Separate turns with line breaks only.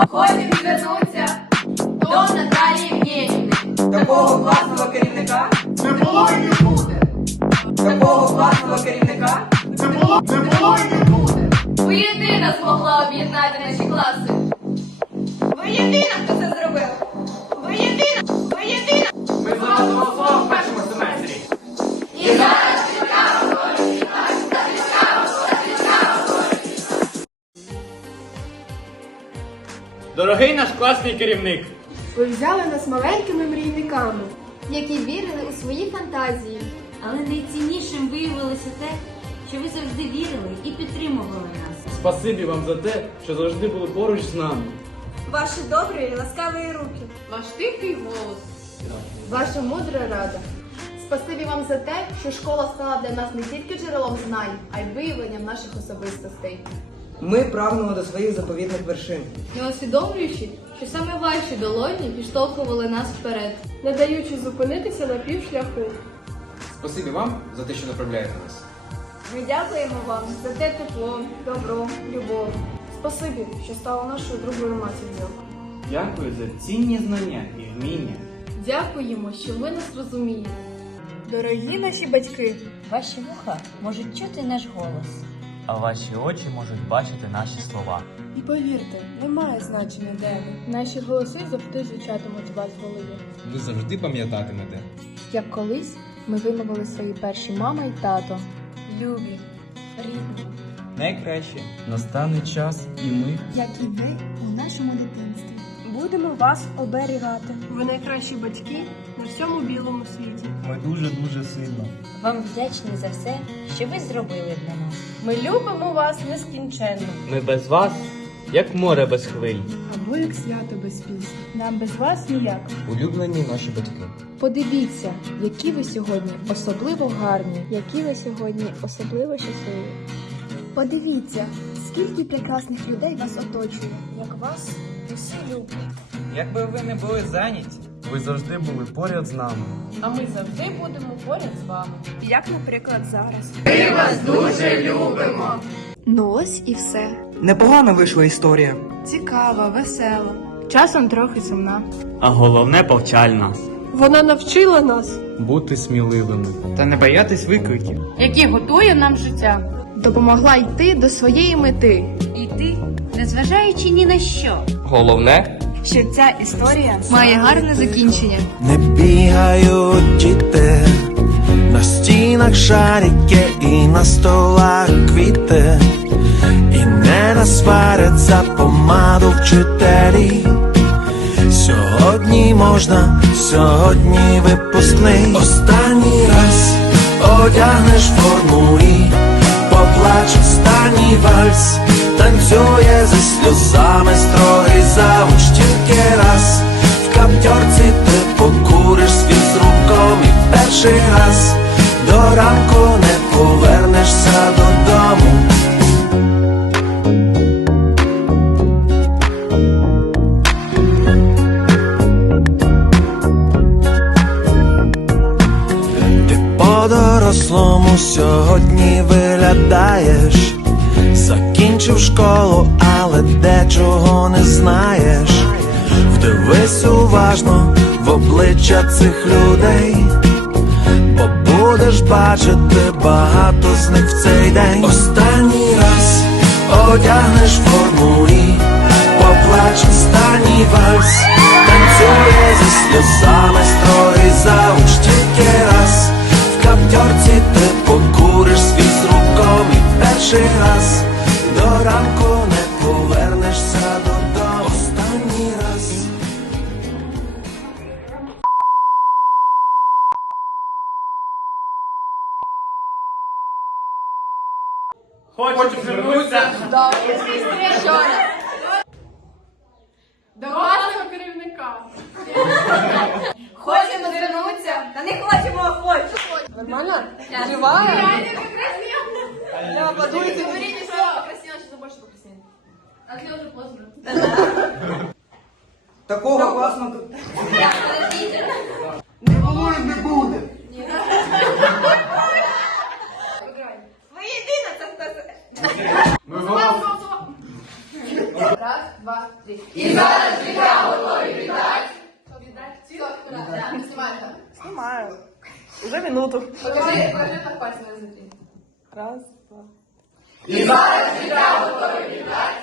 потім звернуться до Наталії Євгенівни.
Такого класного керівника,
Не було і не буде.
такого класного керівника.
Не було, не було і не буде.
Ви єдина змогла об'єднати наші класи.
Ви єдина, хто це зробив.
Дорогий наш класний керівник.
Ви взяли нас маленькими мрійниками.
які вірили у свої фантазії.
Але найціннішим виявилося те, що ви завжди вірили і підтримували нас.
Спасибі вам за те, що завжди були поруч з нами.
Ваші добрі і ласкаві руки.
ваш тихий голос.
Ваша мудра рада. Спасибі вам за те, що школа стала для нас не тільки джерелом знань, а й виявленням наших особистостей.
Ми прагнемо до своїх заповітних вершин.
Не усвідомлюючи, що саме ваші долоні підштовхували нас вперед.
Не даючи зупинитися на півшляху.
Спасибі вам за те, що направляєте нас.
Ми дякуємо вам за те тепло, добро, любов.
Спасибі, що стала нашою другою матір'ю.
Дякую за цінні знання і вміння.
Дякуємо, що ви нас розумієте.
Дорогі наші батьки,
Ваші вуха можуть чути наш голос.
А ваші очі можуть бачити наші слова.
І повірте, немає значення де ви. Наші голоси завжди звучатимуть у вас в голові.
Ви завжди пам'ятатимете.
Як колись ми вимовили свої перші мама і тато.
любі, рідні,
Найкраще настане час, і ми
Як і ви у нашому дитинстві.
Будемо вас оберігати.
Ви найкращі батьки на всьому білому світі.
ми дуже дуже сильно.
Вам вдячні за все, що ви зробили для нас.
Ми любимо вас нескінченно.
Ми без вас, як море без хвиль.
Або як свято без пісні.
Нам без вас ніяк.
Улюблені наші батьки.
Подивіться, які ви сьогодні особливо гарні, які ви сьогодні особливо щасливі.
Подивіться, скільки прекрасних людей вас оточує.
Як вас усі люблять.
Якби ви не були зайняті,
Ви завжди були поряд з нами.
А ми завжди будемо поряд з вами.
Як, наприклад, зараз. Ми вас дуже любимо.
Ну ось і все.
Непогано вийшла історія.
Цікава, весела. Часом трохи сумна.
А головне повчальна.
Вона навчила нас,
Бути сміливими.
та не боятись викликів.
які готує нам життя. Допомогла йти до своєї мети.
І ти, незважаючи ні на що,
Головне
Що ця історія
Має гарне закінчення.
Не бігають діти, на стінах шарики і на столах квіти, і не насварять за помаду вчителі. Сьогодні можна, сьогодні випускний. Останній раз одягнеш форму і поплач останній вальс, танцює зі сльозами строгий завуч тільки раз. В каптьорці ти покуриш свій з руком і перший раз до ранку не повернешся додому. Ти по-дорослому сьогодні виглядаєш, закінчив школу, але дечого не знаєш. Вдивись уважно в обличчя цих людей, бо будеш бачити багато з них в цей день. Останній раз одягнеш форму і поплач останній вальс, танцює зі сльозами строгий завуч тільки раз. В каптьорці ти покуриш свій з руком і перший раз ранку не повернешся додому. Останній раз.
Хочу звернутися.
До вашого керівника.
Хочемо звернутися, та не хочемо, а.
Нормально? Живая?
Говорите слово покраснела, что больше покраснела. А для уже поздно.
Такого класного.
Не було і не буде.
Ви єдина, це хто це.
Ми голос.
Раз,
два, три. І зараз вітя готові вітати. Що віддати? Все, да, не знімайте.
Знімаю. Уже минуту.
Покажи, покажи так пальцем на язикі.
Раз, два.
І зараз вітя готові вітати.